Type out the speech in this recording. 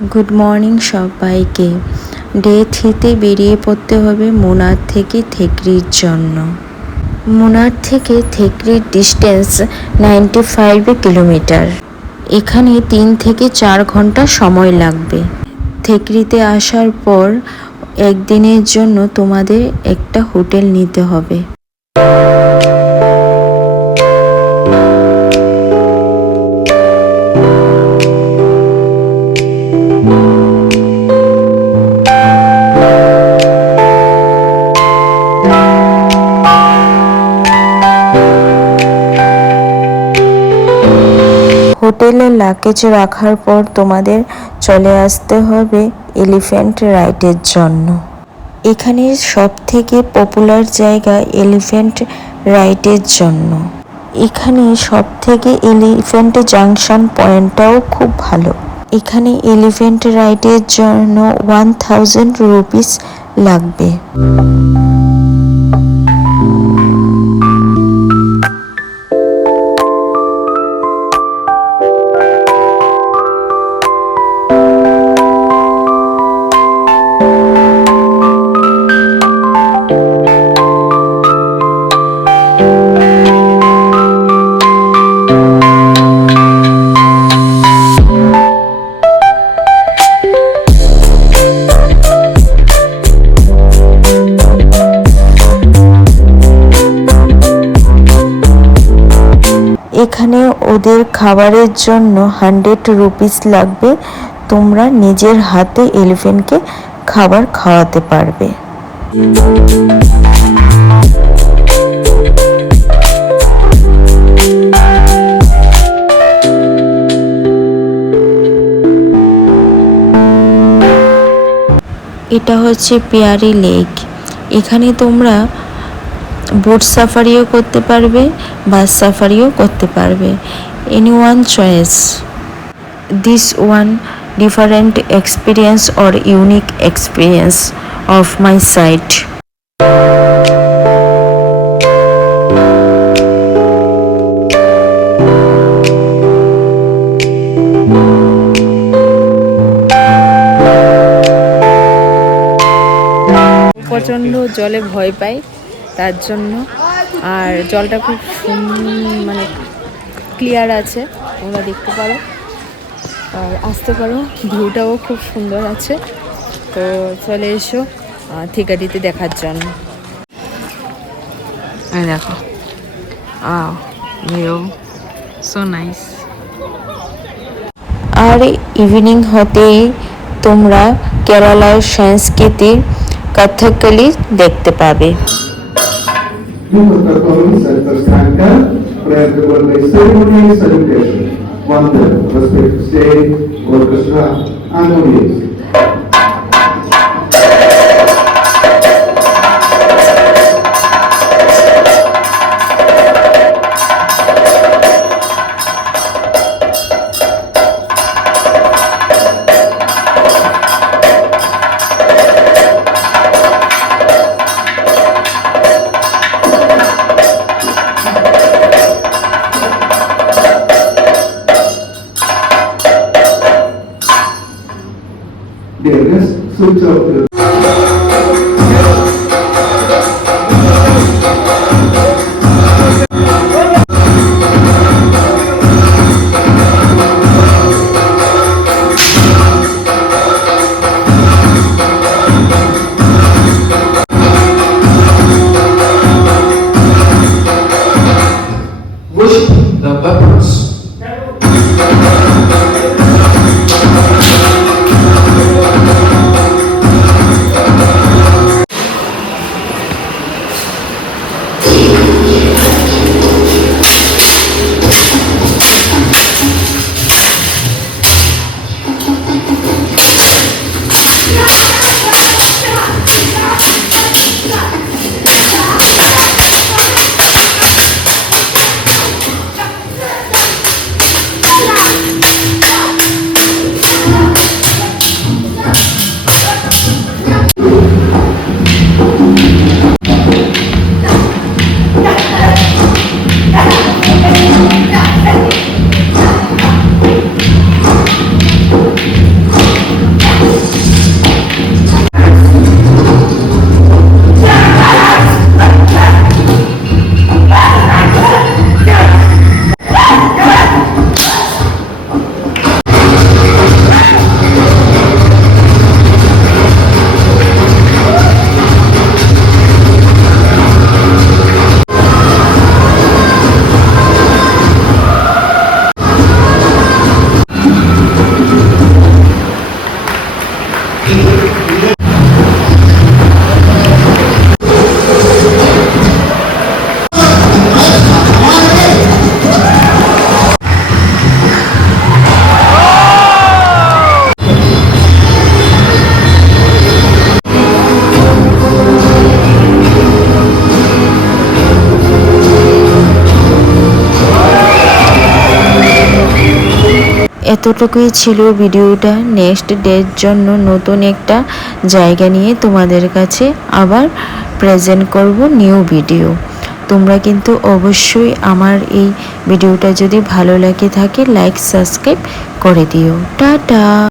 Good morning সবাইকে। ডে 3তে বেরিয়ে পড়তে হবে মুনার থেকে থেকরির জন্য। মুনার থেকে থেকরির ডিস্টেন্স 95 কিলোমিটার। এখানে 3 থেকে 4 ঘন্টা সময় লাগবে। থেকরিতে আসার পর একদিনের জন্য তোমাদের একটা হোটেল নিতে হবে। হোটেলে লাগেজ রাখার পর তোমাদের চলে আসতে হবে এলিফ্যান্ট রাইডের জন্য। এখানে সব থেকে পপুলার জায়গা এলিফ্যান্ট রাইডের জন্য। এখানে সব থেকে এলিফ্যান্ট জাংশন পয়েন্টটাও খুব ভালো। এখানে এলিফ্যান্ট রাইডের জন্য 1000 রুপিস লাগবে। এখানে ওদের খাবারের জন্য 100 রুপিস লাগবে। তোমরা নিজের হাতে এলিফ্যান্টকে খাবার খাওয়াতে পারবে। এটা হচ্ছে পেয়ারি লেক। এখানে তোমরা বোট সাফারিও করতে পারবে, বাস সাফারিও করতে পারবে। Any one choice. This one different experience or unique experience of my side. প্রচণ্ড জলে ভয় পাই তার জন্য। আর জলটা খুব মানে ক্লিয়ার আছে, তোমরা দেখতে পারো আর আসতে পারো। ভিউটাও খুব সুন্দর আছে। তো চলে এসো থিকাডিতে দেখার জন্য। দেখো ভিউ সো নাইস। আর ইভিনিং হতেই তোমরা কেরালার সংস্কৃতির কথকলি দেখতে পাবে। Switch off the worship the peppers. এতটুকুই ছিল ভিডিওটা। নেক্সট ডের জন্য নতুন একটা জায়গা নিয়ে তোমাদের কাছে আবার প্রেজেন্ট করব নিউ ভিডিও। তোমরা কিন্তু অবশ্যই আমার এই ভিডিওটা যদি ভালো লাগে থাকে লাইক সাবস্ক্রাইব করে দিও। টাটা।